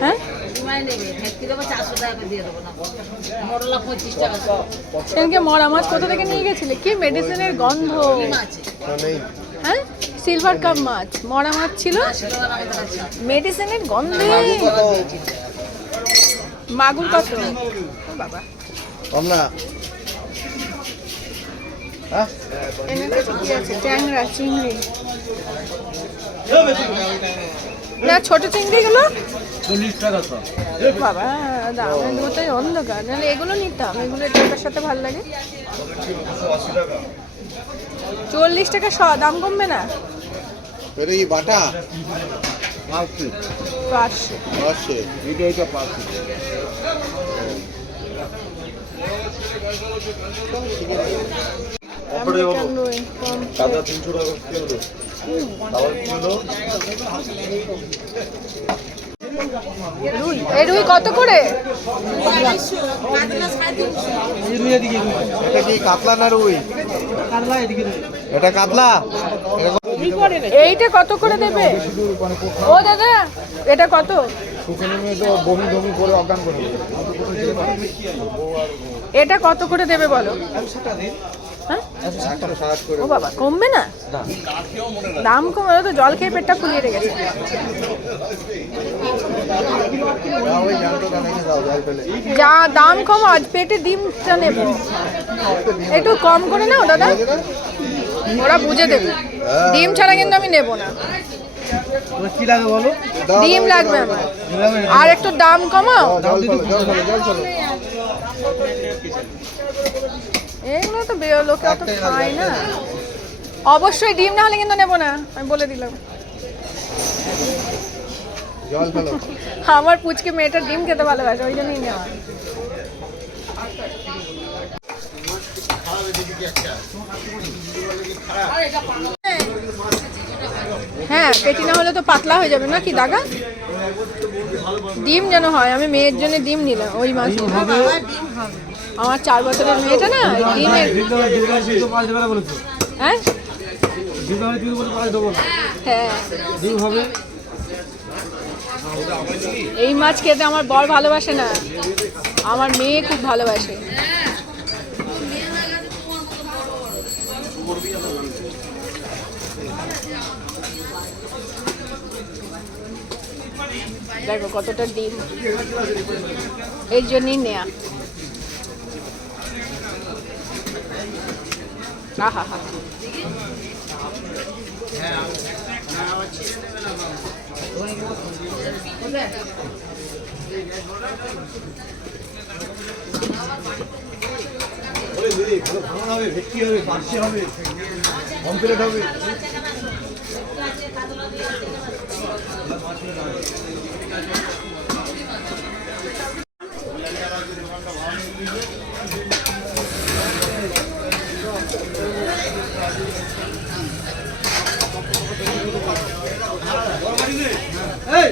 হ্যাঁ সেদিনকে মরা মাছ কোথা থেকে নিয়ে গেছিলে? কি মেডিসিনের গন্ধ। হ্যাঁ সিলভার কাপ মাছ, মরা মাছ ছিল, মেডিসিনের গন্ধে। মাগুর কত বাবা? ট্যাংরা, চিংড়ি না, ছোট চিংড়ি গুলো 40 টাকা তো বাবা। দামের দুটোই অন্ধকার, নাহলে এগুলো নিতাম, এগুলো এটার সাথে ভালো লাগে। 40 টাকা দাম কমবে না? বাটা 500 এটা 500। রুই কত করে? এটা কি কাতলা না রুই? এটা কাতলা। এইটা কত করে দেবে? ও দাদা এটা কত? বমি বমি করে অজ্ঞান করে। এটা কত করে দেবে বলো? হ্যাঁ ও বাবা, কমবে না? দাম কমে তো জল খেয়ে পেটটা ফুলিয়ে রেখেছে। যা দাম কম, আজ পেটে ডিমটা নেব, একটু কম করে নাও দাদা, ওরা বুঝে দেবে। ডিম ছাড়া কিন্তু আমি নেব না। কি লাগে বলো? ডিম লাগবে আমার, আর একটু দাম কমাও। এগুলো তো লোকে অত খায় না। অবশ্যই ডিম না হলে কিন্তু নেবো না, আমি বলে দিলাম। আমার পুচকে মেয়েটা ডিম খেতে ভালোবাসে, ওই জন্যই নেওয়া। হ্যাঁ পেটি না হলে তো পাতলা হয়ে যাবে না কি দাগা? ডিম যেন হয়, আমি মেয়ের জন্য ডিম নিলাম। ওই মাছ আমার 4 বছরের মেয়েটা না ডিমের। হ্যাঁ হ্যাঁ এই মাছ খেতে আমার বর ভালোবাসে না, আমার মেয়ে খুব ভালোবাসে। দেখো কতটা ডিম, এই জন্যই নেয়া। আহা হা ভেটকি হবে, পার্সি হবে, কমপ্লিট হবে। এই